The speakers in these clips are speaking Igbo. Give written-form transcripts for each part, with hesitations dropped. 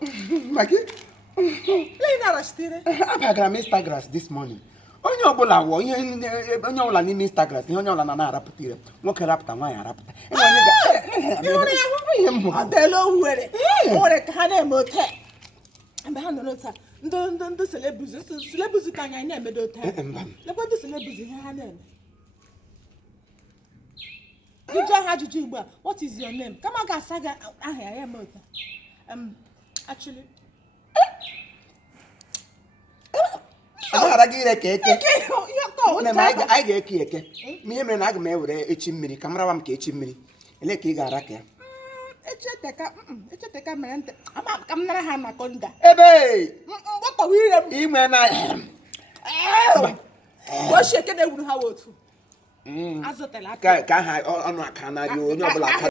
Maggie? I'm Instagram this morning. Onye ọbụla wọ ihe onye ọbụla n'ime Instagram ihe onye ọbụla na-arapụta ire nwoke rapụta nwaanyị arapụta nwere ka ha na-eme ote mgbe ha nọrọ taa ndị celebuzi ka anyị na-emedo ote lekwa ndị celebuzi ihe ha na-eme iji aha ajụjụ ugbu a what is your name kama ga-asa gị aha ya eme ote actually Ahara gị ire ka eke anyị ga-eke eke ihe mere na aga m ewere echi mmiri ka marawa m ka echi mmiri ele ka ị ga-ara ka ya echeteka mere ntị ama ka m nara ha na konda ebe mgbakọwa ire m inwe na ochie eke na-ewuru ha otu azụtala ka aha ọnụ aka narị onye ọbụla aka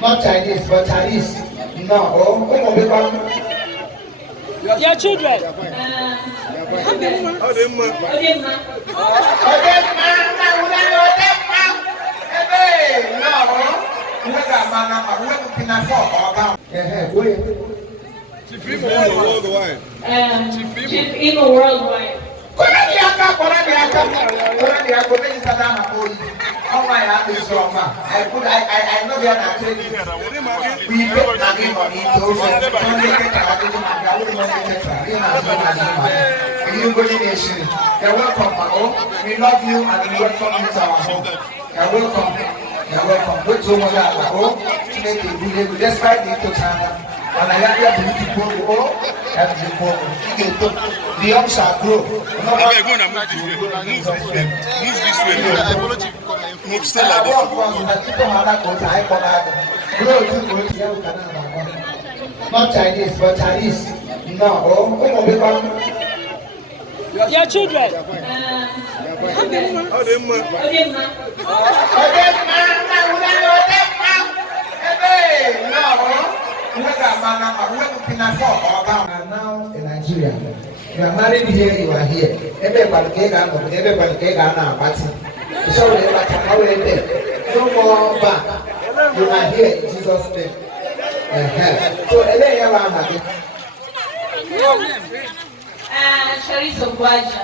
Not Chinese, but Chinese. No, your children. Chief Worldwide. Chief Imo Worldwide. Oh my God, this song, I know they are not trading. We put money on it, those are the You go in nation. You're welcome, Mago. We love you and we welcome you to our home. You're welcome. You're welcome. Wait till one that Mago. To make it good. Despite the China. And I have to be people. Have to be the young shall grow. Okay, go and move this way. Move this way. Move still like this. Not Chinese, but Chinese. No, Your children. Now in Nigeria, you are married here, you are here. Everybody can now, but so no more back. You are here in Jesus' name. So, Charisse Ogwaja.